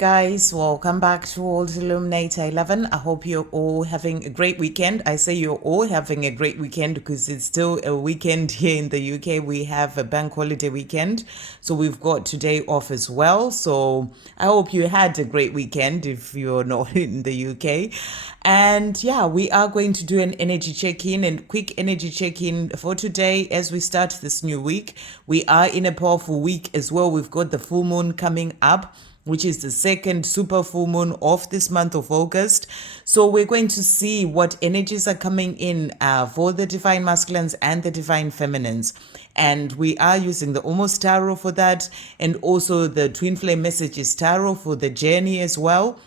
Guys, welcome back to Old Illuminator 11. I hope you're all having a great weekend. I say you're all having a great weekend because it's still a weekend here in the UK. We have a bank holiday weekend, so we've got today off as well. So I hope you had a great weekend if you're not in the UK. And yeah, we are going to do an energy check-in and quick energy check-in for today as we start this new week. We are in a powerful week as well. We've got the full moon coming up, which is the second super full moon of this month of August. So we're going to see what energies are coming in for the divine masculines and the divine feminines. And we are using the Almost Tarot for that, and also the Twin Flame Messages Tarot for the journey as well.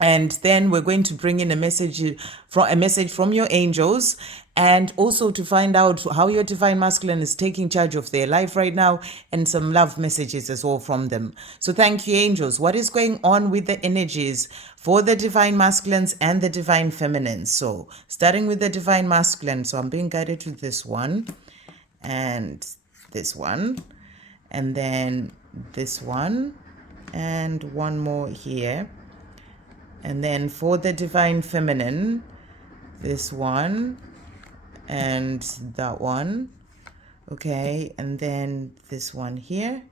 And then we're going to bring in a message from your angels, and also to find out how your divine masculine is taking charge of their life right now, and some love messages as well from them. So thank you, angels. What is going on with the energies for the divine masculines and the divine feminines? So starting with the divine masculine. So I'm being guided to this one and this one, and then this one, and one more here. And then for the divine feminine, this one and that one. Okay, and then this one here.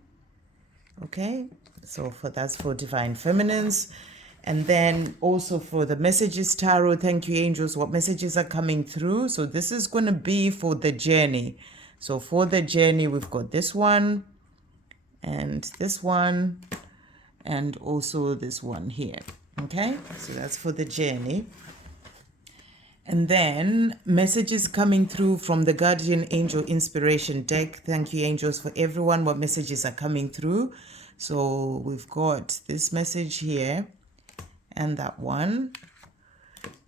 Okay, so that's for divine feminines. And then also for the messages tarot, thank you, angels. What messages are coming through? So this is going to be for the journey. So for the journey, we've got this one and this one and also this one here. Okay, so that's for the journey. And then messages coming through from the Guardian Angel Inspiration deck. Thank you, angels, for everyone. What messages are coming through? So we've got this message here and that one,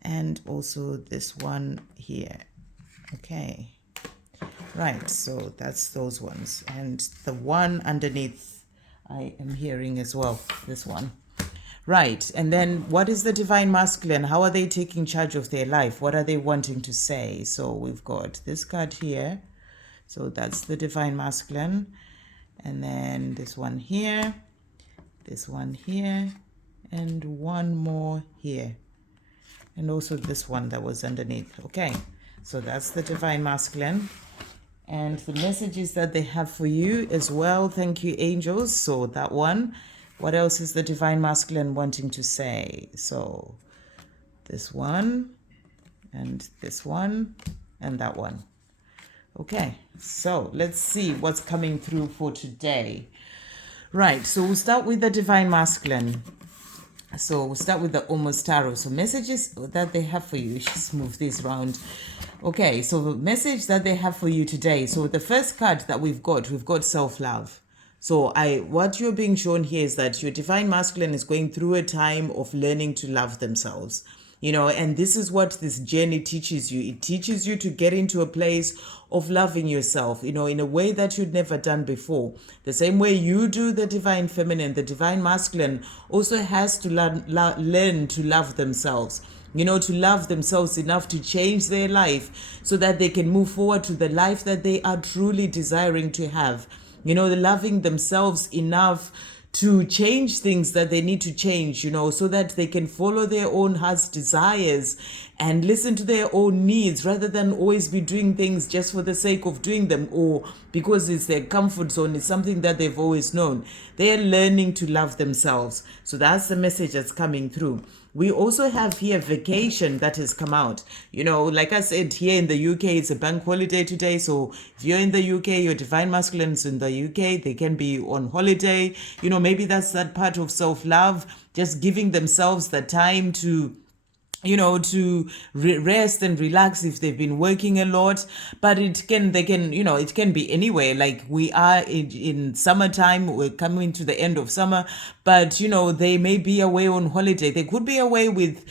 and also this one here. Okay, right, so that's those ones. And the one underneath I am hearing as well, this one. Right, and then what is the divine masculine? How are they taking charge of their life? What are they wanting to say? So we've got this card here. So that's the divine masculine. And then this one here, and one more here. And also this one that was underneath. Okay, so that's the divine masculine. And the messages that they have for you as well. Thank you, angels. So that one. What else is the divine masculine wanting to say? So this one and this one and that one. Okay, so let's see what's coming through for today. Right, so we'll start with the divine masculine. So we'll start with the Almost Tarot. So messages that they have for you. Just move this around. Okay, so the message that they have for you today. So the first card that we've got self-love. So what you're being shown here is that your divine masculine is going through a time of learning to love themselves. And this is what this journey teaches you. It teaches you to get into a place of loving yourself, in a way that you'd never done before. The same way you do, the divine feminine, the divine masculine also has to learn to love themselves. To love themselves enough to change their life so that they can move forward to the life that they are truly desiring to have. Loving themselves enough to change things that they need to change, so that they can follow their own heart's desires and listen to their own needs rather than always be doing things just for the sake of doing them or because it's their comfort zone. It's something that they've always known. They're learning to love themselves. So that's the message that's coming through. We also have here vacation that has come out. Like I said, here in the UK, it's a bank holiday today. So if you're in the UK, your divine masculines in the UK, they can be on holiday. Maybe that's that part of self-love, just giving themselves the time to rest and relax if they've been working a lot. But it can be anywhere. Like we are in summertime, we're coming to the end of summer, but they may be away on holiday. They could be away with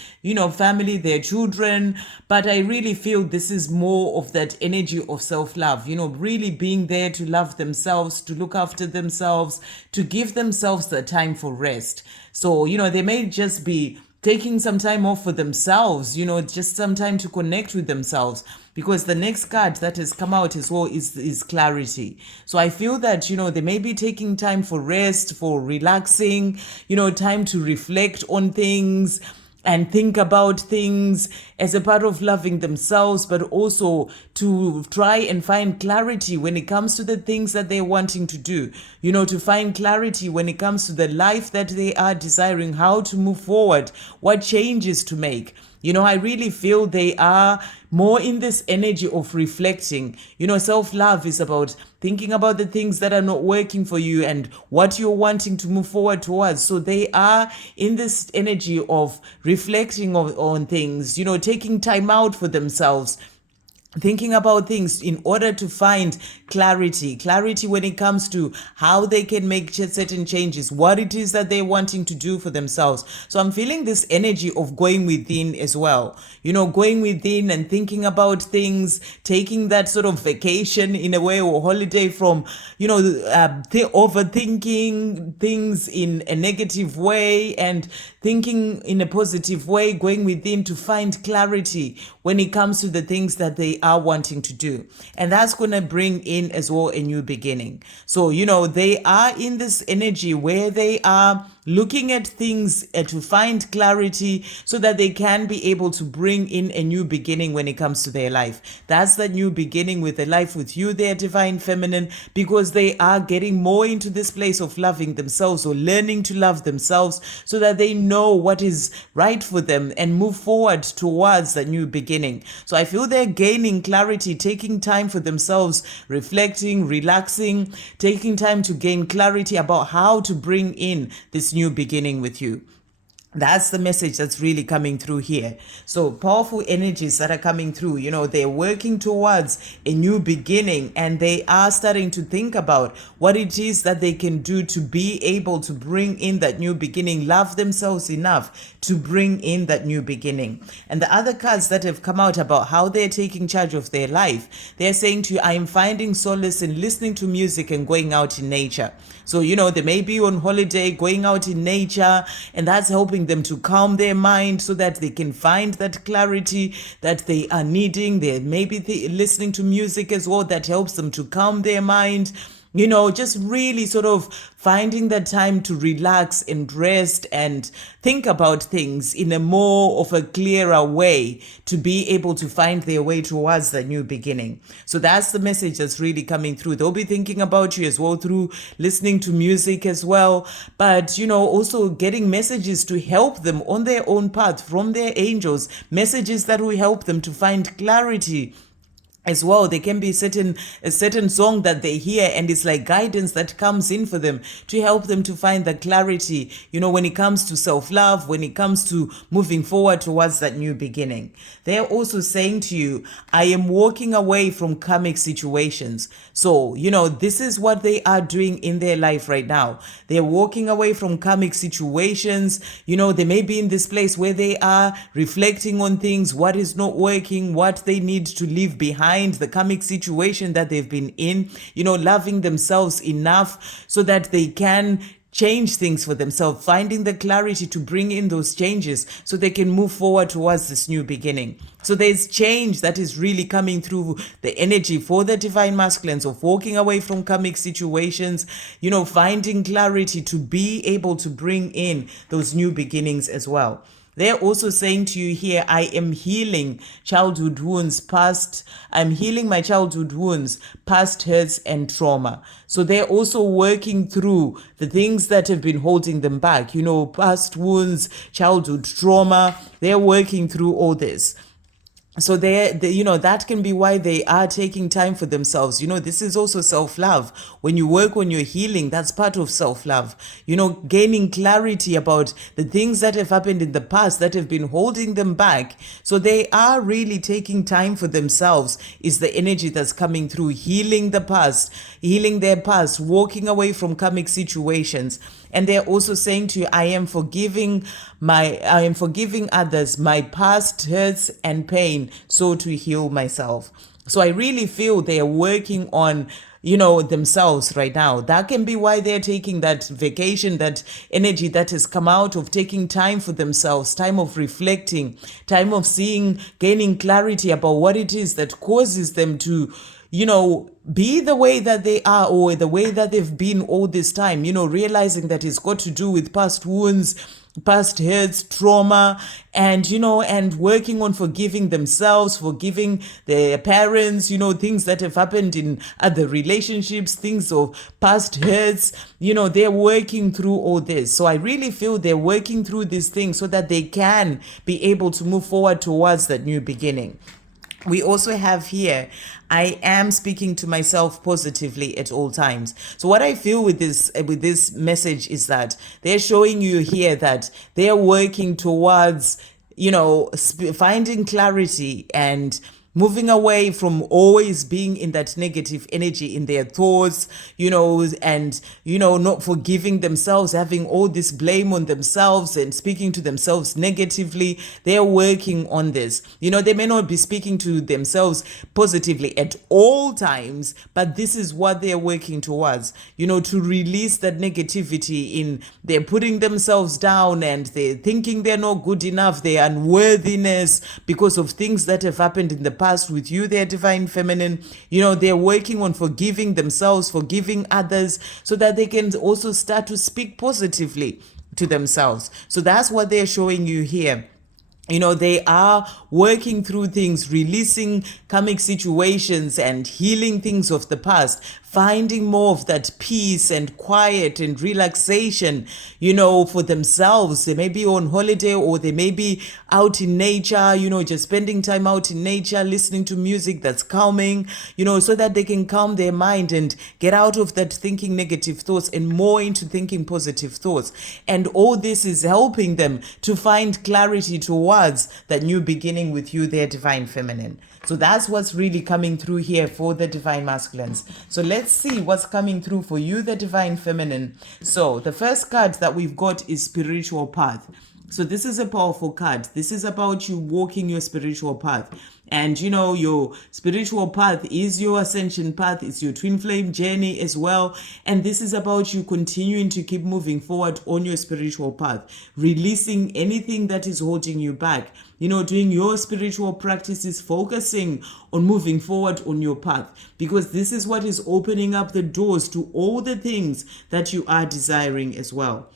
family, their children. But I really feel this is more of that energy of self-love, really being there to love themselves, to look after themselves, to give themselves the time for rest. So they may just be taking some time off for themselves, just some time to connect with themselves. Because the next card that has come out as well is clarity. So I feel that, they may be taking time for rest, for relaxing, time to reflect on things and think about things as a part of loving themselves, but also to try and find clarity when it comes to the things that they're wanting to do, to find clarity when it comes to the life that they are desiring, how to move forward, what changes to make. I really feel they are more in this energy of reflecting. Self-love is about thinking about the things that are not working for you and what you're wanting to move forward towards. So they are in this energy of reflecting on things, taking time out for themselves, thinking about things in order to find clarity when it comes to how they can make certain changes, what it is that they're wanting to do for themselves. So I'm feeling this energy of going within as well, going within and thinking about things, taking that sort of vacation in a way, or holiday from, overthinking things in a negative way and thinking in a positive way, going within to find clarity when it comes to the things that they are wanting to do. And that's going to bring in as well a new beginning. So, they are in this energy where they are looking at things to find clarity so that they can be able to bring in a new beginning when it comes to their life. That's the new beginning with a life with you, their divine feminine, because they are getting more into this place of loving themselves or learning to love themselves so that they know what is right for them and move forward towards that new beginning. So I feel they're gaining clarity, taking time for themselves, reflecting, relaxing, taking time to gain clarity about how to bring in this new beginning with you. That's the message that's really coming through here. So powerful energies that are coming through, they're working towards a new beginning, and they are starting to think about what it is that they can do to be able to bring in that new beginning, love themselves enough to bring in that new beginning. And the other cards that have come out about how they're taking charge of their life, they're saying to you, I am finding solace in listening to music and going out in nature. So, they may be on holiday, going out in nature, and that's helping them to calm their mind so that they can find that clarity that they are needing. They may be listening to music as well that helps them to calm their mind. Just really sort of finding the time to relax and rest and think about things in a more of a clearer way to be able to find their way towards the new beginning. So that's the message that's really coming through. They'll be thinking about you as well through listening to music as well, but also getting messages to help them on their own path from their angels, messages that will help them to find clarity as well. There can be a certain song that they hear, and it's like guidance that comes in for them to help them to find the clarity, when it comes to self-love, when it comes to moving forward towards that new beginning. They're also saying to you, I am walking away from karmic situations. So, this is what they are doing in their life right now. They're walking away from karmic situations. They may be in this place where they are reflecting on things, what is not working, what they need to leave behind, the karmic situation that they've been in, loving themselves enough so that they can change things for themselves, finding the clarity to bring in those changes so they can move forward towards this new beginning. So there's change that is really coming through the energy for the divine masculines of walking away from karmic situations, finding clarity to be able to bring in those new beginnings as well. They're also saying to you here, I am healing childhood wounds past. I'm healing my childhood wounds, past hurts and trauma. So they're also working through the things that have been holding them back, past wounds, childhood trauma. They're working through all this. So that can be why they are taking time for themselves. This is also self-love. When you work on your healing, that's part of self-love. Gaining clarity about the things that have happened in the past that have been holding them back. So they are really taking time for themselves is the energy that's coming through, healing the past, healing their past, walking away from karmic situations. And they're also saying to you, I am forgiving others, my past hurts and pain, so to heal myself. So I really feel they are working on themselves right now. That can be why they're taking that vacation, that energy that has come out of taking time for themselves, time of reflecting, time of seeing, gaining clarity about what it is that causes them to be the way that they are, or the way that they've been all this time, realizing that it's got to do with past wounds, past hurts, trauma, and working on forgiving themselves, forgiving their parents, things that have happened in other relationships, things of past hurts. They're working through all this. So I really feel they're working through these things so that they can be able to move forward towards that new beginning. We also have here, I am speaking to myself positively at all times. So what I feel with this message is that they're showing you here that they're working towards, finding clarity and moving away from always being in that negative energy in their thoughts, and, not forgiving themselves, having all this blame on themselves and speaking to themselves negatively. They're working on this. They may not be speaking to themselves positively at all times, but this is what they're working towards, to release that negativity they're putting themselves down and they're thinking they're not good enough, their unworthiness because of things that have happened in the past with you, their divine feminine. They're working on forgiving themselves, forgiving others, so that they can also start to speak positively to themselves. So that's what they're showing you here. They are working through things, releasing karmic situations and healing things of the past, finding more of that peace and quiet and relaxation, for themselves. They may be on holiday or they may be out in nature, just spending time out in nature, listening to music that's calming, so that they can calm their mind and get out of that thinking negative thoughts and more into thinking positive thoughts. And all this is helping them to find clarity towards that new beginning with you, their divine feminine. So that's what's really coming through here for the divine masculines. So let's see what's coming through for you, the divine feminine. So the first card that we've got is spiritual path. So this is a powerful card. This is about you walking your spiritual path. And your spiritual path is your ascension path. It's your twin flame journey as well. And this is about you continuing to keep moving forward on your spiritual path, releasing anything that is holding you back, doing your spiritual practices, focusing on moving forward on your path, because this is what is opening up the doors to all the things that you are desiring as well.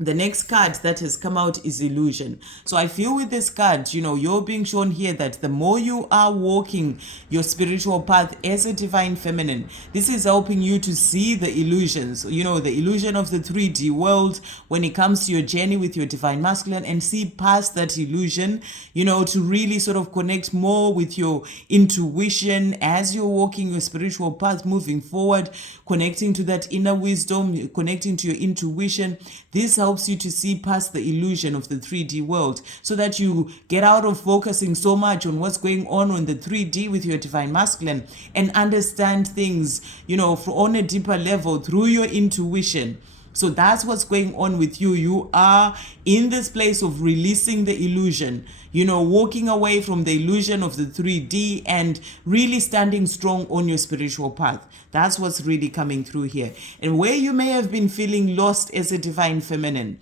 The next card that has come out is illusion. So I feel with this card, you're being shown here that the more you are walking your spiritual path as a divine feminine, this is helping you to see the illusions, the illusion of the 3D world when it comes to your journey with your divine masculine, and see past that illusion, to really sort of connect more with your intuition as you're walking your spiritual path, moving forward, connecting to that inner wisdom, connecting to your intuition. This helps you to see past the illusion of the 3D world, so that you get out of focusing so much on what's going on the 3D with your divine masculine, and understand things, on a deeper level through your intuition. So that's what's going on with you. You are in this place of releasing the illusion, walking away from the illusion of the 3D and really standing strong on your spiritual path. That's what's really coming through here. And where you may have been feeling lost as a divine feminine,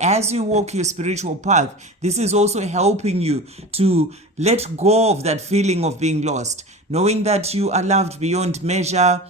as you walk your spiritual path, this is also helping you to let go of that feeling of being lost, knowing that you are loved beyond measure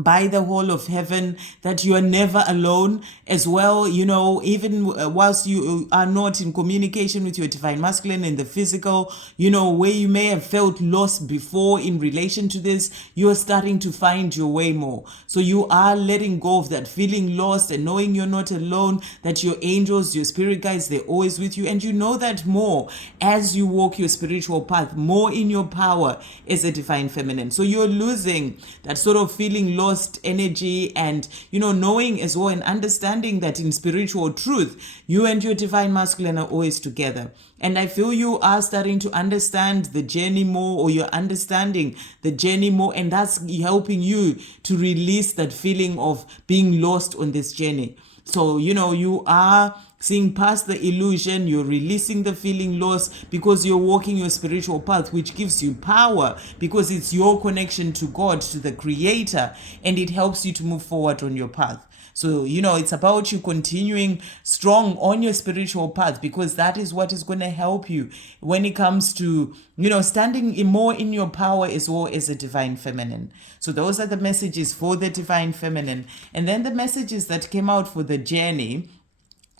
by the whole of heaven, that you are never alone as well, even whilst you are not in communication with your divine masculine in the physical, where you may have felt lost before in relation to this, you are starting to find your way more. So you are letting go of that feeling lost and knowing you're not alone, that your angels, your spirit guides, they're always with you. And you know that more as you walk your spiritual path, more in your power as a divine feminine. So you're losing that sort of feeling lost energy, and knowing as well and understanding that in spiritual truth, you and your divine masculine are always together. And I feel you are starting to understand the journey more, or you're understanding the journey more, and that's helping you to release that feeling of being lost on this journey. So, you are seeing past the illusion. You're releasing the feeling loss because you're walking your spiritual path, which gives you power because it's your connection to God, to the Creator, and it helps you to move forward on your path. So, it's about you continuing strong on your spiritual path, because that is what is going to help you when it comes to, standing more in your power as well as a divine feminine. So those are the messages for the divine feminine. And then the messages that came out for the journey.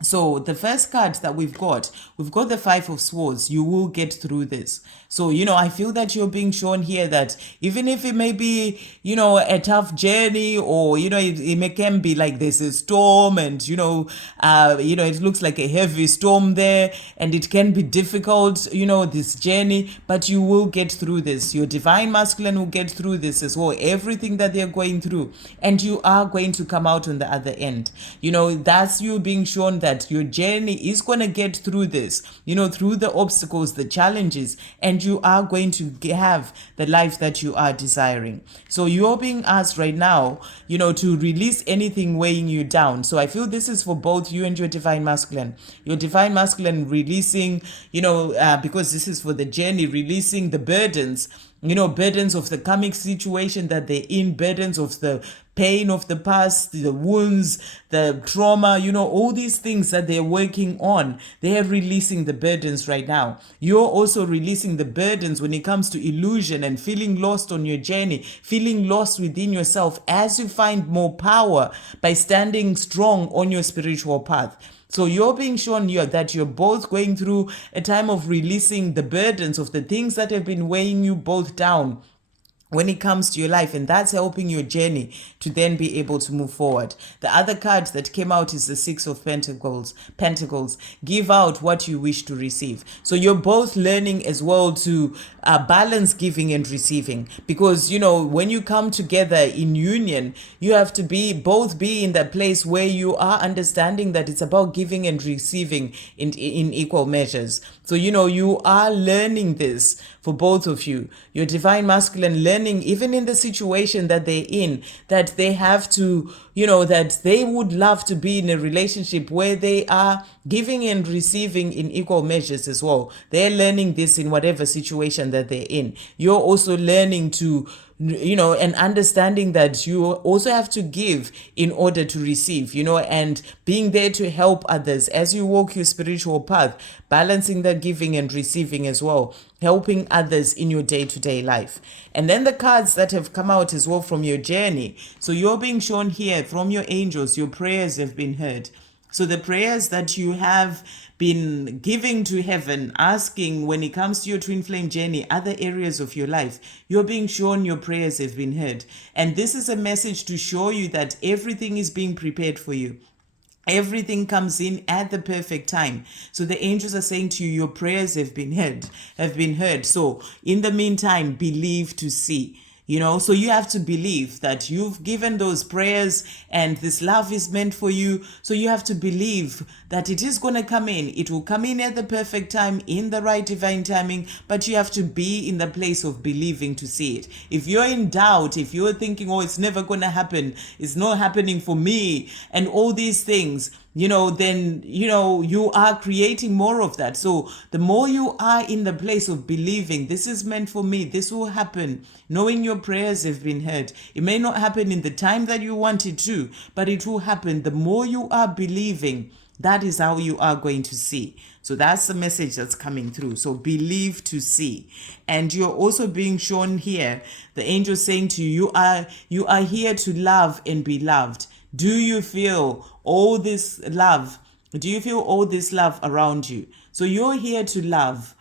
So the first card that we've got the Five of Swords. You will get through this. So, I feel that you're being shown here that even if it may be, a tough journey, or, can be like there's a storm and, it looks like a heavy storm there, and it can be difficult, this journey, but you will get through this. Your divine masculine will get through this as well. Everything that they're going through, and you are going to come out on the other end. That's you being shown that your journey is going to get through this, through the obstacles, the challenges, and you are going to have the life that you are desiring. So you're being asked right now, to release anything weighing you down. So I feel this is for both you and your divine masculine. Your divine masculine releasing, because this is for the journey, releasing the burdens, burdens of the karmic situation that they're in, burdens of the pain of the past, the wounds, the trauma, all these things that they're working on. They are releasing the burdens right now. You're also releasing the burdens when it comes to illusion and feeling lost on your journey, feeling lost within yourself as you find more power by standing strong on your spiritual path. So you're being shown here that you're both going through a time of releasing the burdens of the things that have been weighing you both down when it comes to your life, and that's helping your journey to then be able to move forward. The other card that came out is the Six of Pentacles. Give out what you wish to receive. So you're both learning as well to balance giving and receiving, because when you come together in union, you have to both be in that place where you are understanding that it's about giving and receiving in equal measures. So you are learning this for both of you. Your divine masculine learning, even in the situation that they're in, that they have to, that they would love to be in a relationship where they are giving and receiving in equal measures as well. They're learning this in whatever situation that they're in. You're also learning to, and understanding that you also have to give in order to receive, and being there to help others as you walk your spiritual path, balancing the giving and receiving as well, helping others in your day-to-day life. And then the cards that have come out as well from your journey. So you're being shown here from your angels, your prayers have been heard. So the prayers that you have been giving to heaven, asking when it comes to your twin flame journey, other areas of your life, you're being shown your prayers have been heard. And this is a message to show you that everything is being prepared for you. Everything comes in at the perfect time. So the angels are saying to you, your prayers have been heard. So in the meantime, believe to see. So you have to believe that you've given those prayers and this love is meant for you. So you have to believe that it is going to come in. It will come in at the perfect time, in the right divine timing, but you have to be in the place of believing to see it. If you're in doubt, if you're thinking, it's never going to happen, it's not happening for me, and all these things, then, you are creating more of that. So the more you are in the place of believing, this is meant for me, this will happen, knowing your prayers have been heard. It may not happen in the time that you want it to, but it will happen. The more you are believing, that is how you are going to see. So that's the message that's coming through. So believe to see. And you're also being shown here, the angel saying to you, you are here to love and be loved. Do you feel all this love? Do you feel all this love around you? So you're here to love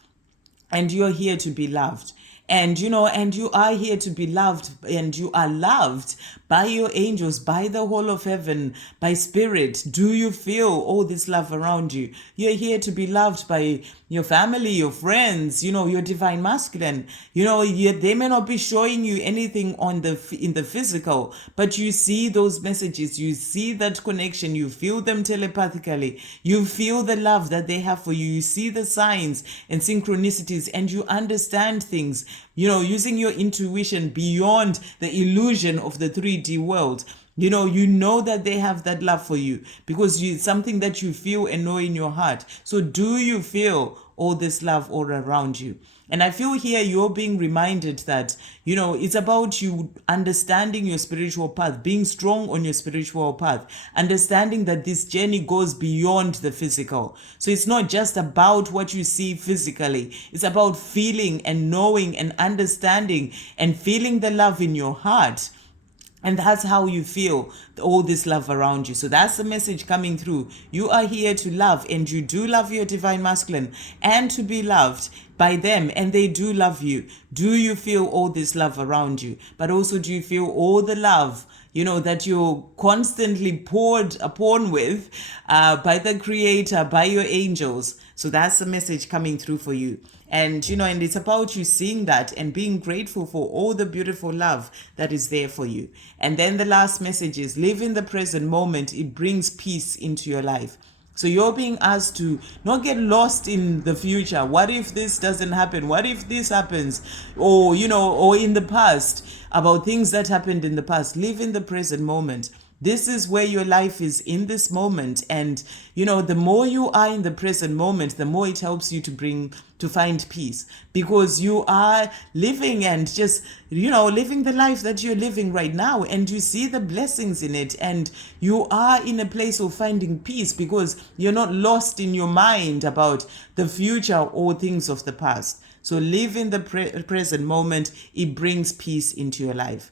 and you're here to be loved. And and you are here to be loved, and you are loved by your angels, by the whole of heaven, by spirit. Do you feel all this love around you? You're here to be loved by your family, your friends, your divine masculine. They may not be showing you anything in the physical, but you see those messages, you see that connection, you feel them telepathically, you feel the love that they have for you, you see the signs and synchronicities, and you understand things, using your intuition beyond the illusion of the 3D world. You know that they have that love for you because it's something that you feel and know in your heart. So do you feel all this love all around you? And I feel here you're being reminded that, it's about you understanding your spiritual path, being strong on your spiritual path, understanding that this journey goes beyond the physical. So it's not just about what you see physically. It's about feeling and knowing and understanding and feeling the love in your heart. And that's how you feel all this love around you. So that's the message coming through. You are here to love, and you do love your divine masculine and to be loved by them, and they do love you. Do you feel all this love around you? But also, do you feel all the love that you're constantly poured upon with by the Creator, by your angels? So that's the message coming through for you. And, and it's about you seeing that and being grateful for all the beautiful love that is there for you. And then the last message is live in the present moment. It brings peace into your life. So you're being asked to not get lost in the future. What if this doesn't happen? What if this happens? Or, or in the past, about things that happened in the past. Live in the present moment. This is where your life is in this moment. And, the more you are in the present moment, the more it helps you to find peace, because you are living and just, living the life that you're living right now, and you see the blessings in it, and you are in a place of finding peace because you're not lost in your mind about the future or things of the past. So live in the present moment. It brings peace into your life.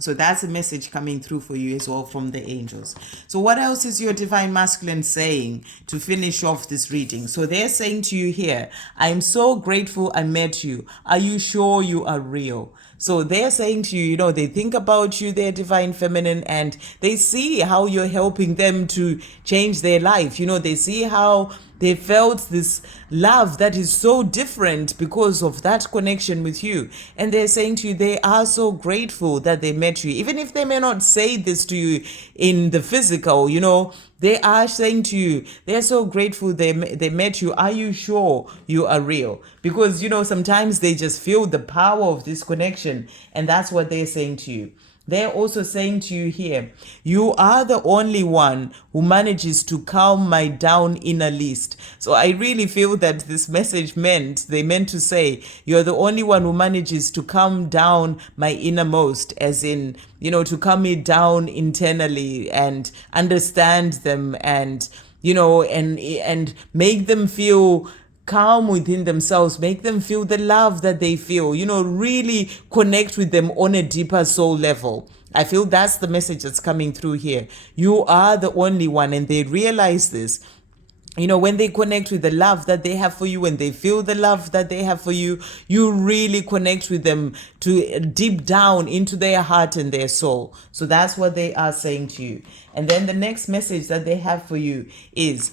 So that's a message coming through for you as well from the angels. So what else is your divine masculine saying to finish off this reading? So they're saying to you here, I'm so grateful I met you. Are you sure you are real? So they're saying to you, they think about you, their divine feminine, and they see how you're helping them to change their life. They see how they felt this love that is so different because of that connection with you. And they're saying to you, they are so grateful that they met you. Even if they may not say this to you in the physical, they are saying to you, they're so grateful they met you. Are you sure you are real? Because, sometimes they just feel the power of this connection. And that's what they're saying to you. They're also saying to you here, you are the only one who manages to calm my down inner list. So I really feel that this message they meant to say, you're the only one who manages to calm down my innermost, as in, to calm me down internally and understand them and, and make them feel calm within themselves, make them feel the love that they feel, really connect with them on a deeper soul level. I feel that's the message that's coming through here. You are the only one, and they realize this. When they connect with the love that they have for you, when they feel the love that they have for you, you really connect with them to deep down into their heart and their soul. So that's what they are saying to you. And then the next message that they have for you is,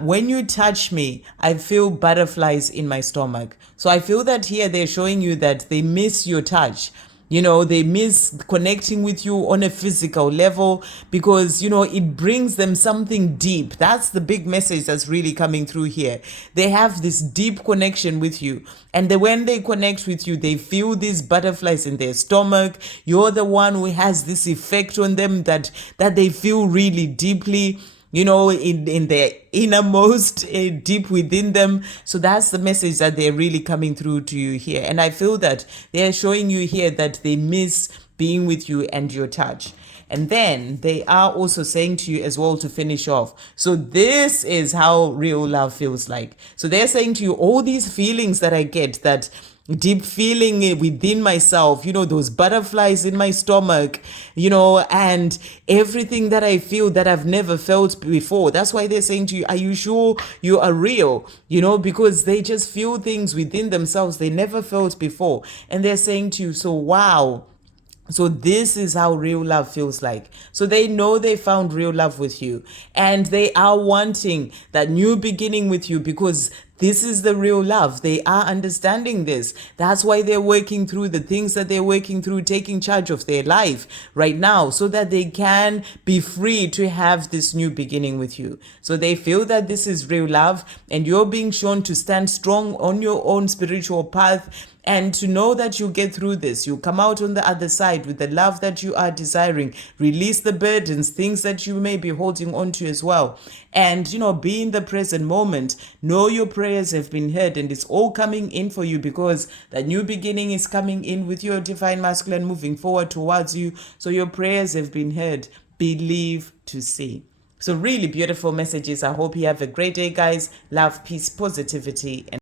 when you touch me, I feel butterflies in my stomach. So I feel that here they're showing you that they miss your touch. They miss connecting with you on a physical level because, it brings them something deep. That's the big message that's really coming through here. They have this deep connection with you. And when they connect with you, they feel these butterflies in their stomach. You're the one who has this effect on them that they feel really deeply, in their innermost, deep within them. So that's the message that they're really coming through to you here. And I feel that they're showing you here that they miss being with you and your touch. And then they are also saying to you as well, to finish off, so this is how real love feels like. So they're saying to you, all these feelings that I get, that deep feeling within myself, those butterflies in my stomach, and everything that I feel that I've never felt before. That's why they're saying to you, are you sure you are real? Because they just feel things within themselves they never felt before. And they're saying to you, so wow. So this is how real love feels like. So they know they found real love with you, and they are wanting that new beginning with you because this is the real love. They are understanding this. That's why they're working through the things that they're working through, taking charge of their life right now so that they can be free to have this new beginning with you. So they feel that this is real love, and you're being shown to stand strong on your own spiritual path and to know that you get through this. You come out on the other side with the love that you are desiring. Release the burdens, things that you may be holding on to as well. And, be in the present moment. Know your prayers have been heard and it's all coming in for you, because the new beginning is coming in with your divine masculine moving forward towards you. So your prayers have been heard. Believe to see. So really beautiful messages. I hope you have a great day, guys. Love, peace, positivity, and